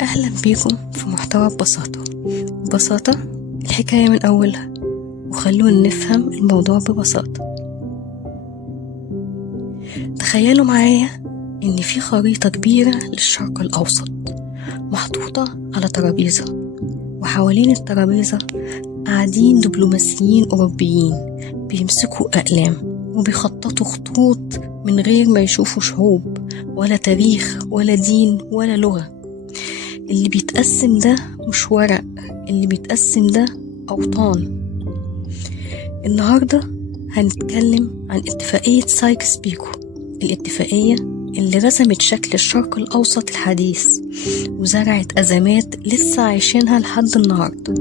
أهلا بيكم في محتوى ببساطة. ببساطة الحكاية من أولها، وخلونا نفهم الموضوع ببساطة. تخيلوا معايا إن في خريطة كبيرة للشرق الأوسط محطوطة على ترابيزة، وحوالين الترابيزة قاعدين دبلوماسيين أوروبيين بيمسكوا أقلام وبيخططوا خطوط من غير ما يشوفوا شعوب ولا تاريخ ولا دين ولا لغة. اللي بيتقسم ده مش ورق، اللي بيتقسم ده أوطان. النهاردة هنتكلم عن اتفاقية سايكس-بيكو، الاتفاقية اللي رسمت شكل الشرق الأوسط الحديث وزرعت أزمات لسه عايشينها لحد النهاردة.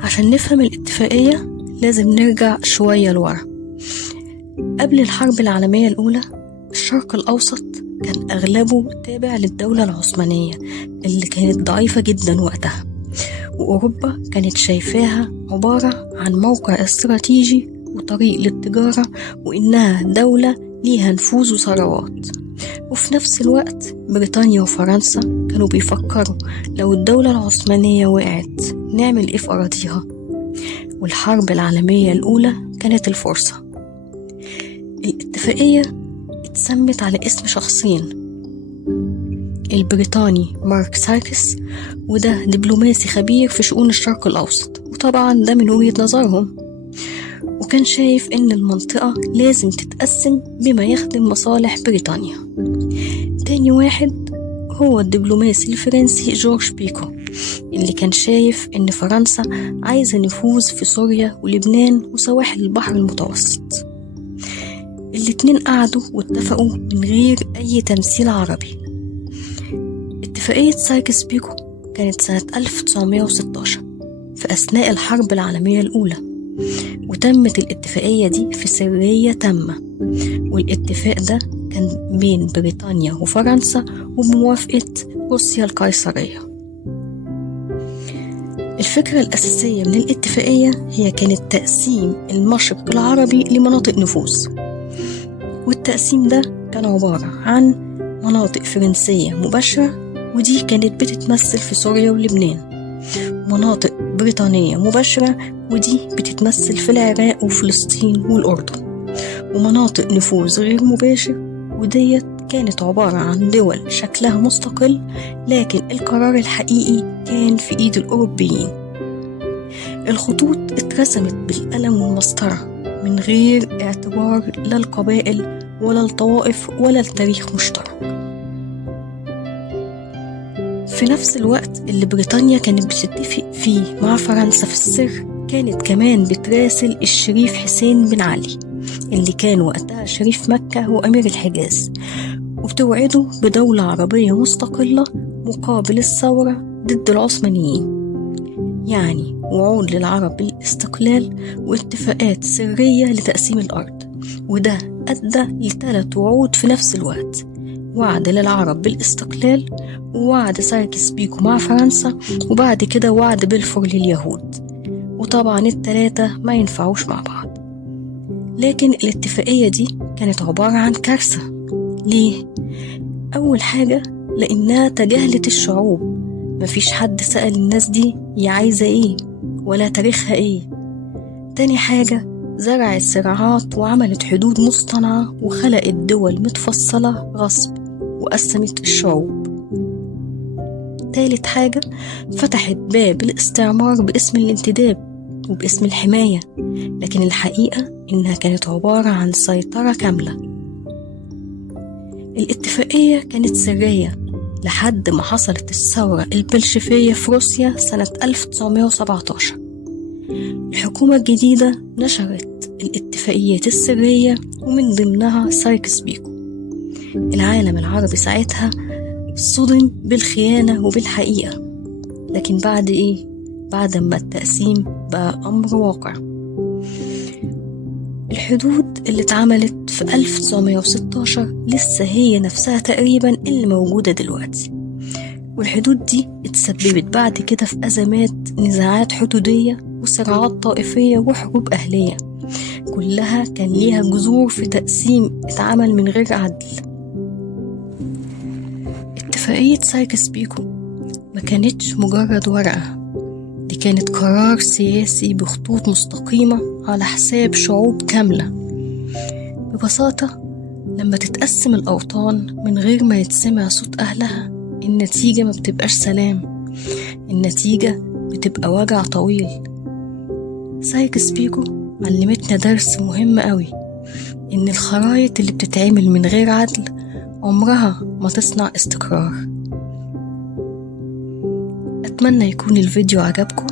عشان نفهم الاتفاقية لازم نرجع شوية لورا. قبل الحرب العالمية الأولى الشرق الأوسط كان أغلبه تابع للدولة العثمانية اللي كانت ضعيفة جدا وقتها، وأوروبا كانت شايفاها عبارة عن موقع استراتيجي وطريق للتجارة، وإنها دولة ليها نفوذ وثروات. وفي نفس الوقت بريطانيا وفرنسا كانوا بيفكروا لو الدولة العثمانية وقعت نعمل إيه في أراضيها. والحرب العالمية الأولى كانت الفرصة. الاتفاقية اتسمت على اسم شخصين، البريطاني مارك سايكس، وده دبلوماسي خبير في شؤون الشرق الأوسط، وطبعا ده من وجهة نظرهم، وكان شايف إن المنطقة لازم تتقسم بما يخدم مصالح بريطانيا. تاني واحد هو الدبلوماسي الفرنسي جورج بيكو، اللي كان شايف إن فرنسا عايزة نفوذ في سوريا ولبنان وسواحل البحر المتوسط. الاتنين قعدوا واتفقوا من غير أي تمثيل عربي. اتفاقية سايكس-بيكو كانت سنة 1916 في أثناء الحرب العالمية الأولى، وتمت الاتفاقية دي في سرية تامة، والاتفاق ده كان بين بريطانيا وفرنسا وبموافقة روسيا القيصرية. الفكرة الأساسية من الاتفاقية هي كانت تقسيم المشرق العربي لمناطق نفوذ، والتقسيم ده كان عبارة عن مناطق فرنسية مباشرة، ودي كانت بتتمثل في سوريا ولبنان، مناطق بريطانية مباشرة، ودي بتتمثل في العراق وفلسطين والأردن، ومناطق نفوذ غير مباشر، وديت كانت عبارة عن دول شكلها مستقل لكن القرار الحقيقي كان في إيد الأوروبيين. الخطوط اترسمت بالقلم والمسطرة من غير اعتبار لا القبائل ولا الطوائف ولا التاريخ مشترك. في نفس الوقت اللي بريطانيا كانت بتتفق فيه مع فرنسا في السر، كانت كمان بتراسل الشريف حسين بن علي اللي كان وقتها شريف مكة وأمير الحجاز، وبتوعده بدولة عربية مستقلة مقابل الثورة ضد العثمانيين، يعني وعود للعرب بالاستقلال واتفاقات سرية لتقسيم الأرض. وده أدى ل3 وعود في نفس الوقت: وعد للعرب بالاستقلال، ووعد سايكس-بيكو مع فرنسا، وبعد كده وعد بلفور لليهود. وطبعا ال3 ما ينفعوش مع بعض. لكن الاتفاقية دي كانت عبارة عن كارثة. ليه؟ أول حاجة لأنها تجاهلت الشعوب، مفيش حد سأل الناس دي هي عايزة ايه ولا تاريخها ايه. تاني حاجة زرعت صراعات وعملت حدود مصطنعة وخلقت دول متفصلة غصب وقسمت الشعوب. تالت حاجة فتحت باب الاستعمار باسم الانتداب وباسم الحماية، لكن الحقيقة إنها كانت عبارة عن سيطرة كاملة. الاتفاقية كانت سرية لحد ما حصلت الثورة البلشفية في روسيا سنة 1917. الحكومة الجديدة نشرت الاتفاقيات السرية ومن ضمنها سايكس-بيكو. العالم العربي ساعتها صدم بالخيانة وبالحقيقة، لكن بعد إيه؟ بعد ما التقسيم بقى أمر واقع. الحدود اللي اتعملت في 1916 لسه هي نفسها تقريبا اللي موجودة دلوقتي، والحدود دي اتسببت بعد كده في أزمات، نزاعات حدودية وصراعات طائفية وحروب أهلية، كلها كان ليها جذور في تقسيم اتعمل من غير عدل. اتفاقية سايكس بيكو ما كانتش مجرد ورقة، دي كانت قرار سياسي بخطوط مستقيمة على حساب شعوب كاملة. ببساطة لما تتقسم الأوطان من غير ما يتسمع صوت أهلها، النتيجة ما بتبقاش سلام، النتيجة بتبقى وجع طويل. سايكس بيكو علمتنا درس مهم قوي، إن الخرايط اللي بتتعمل من غير عدل عمرها ما تصنع استقرار. أتمنى يكون الفيديو عجبكم،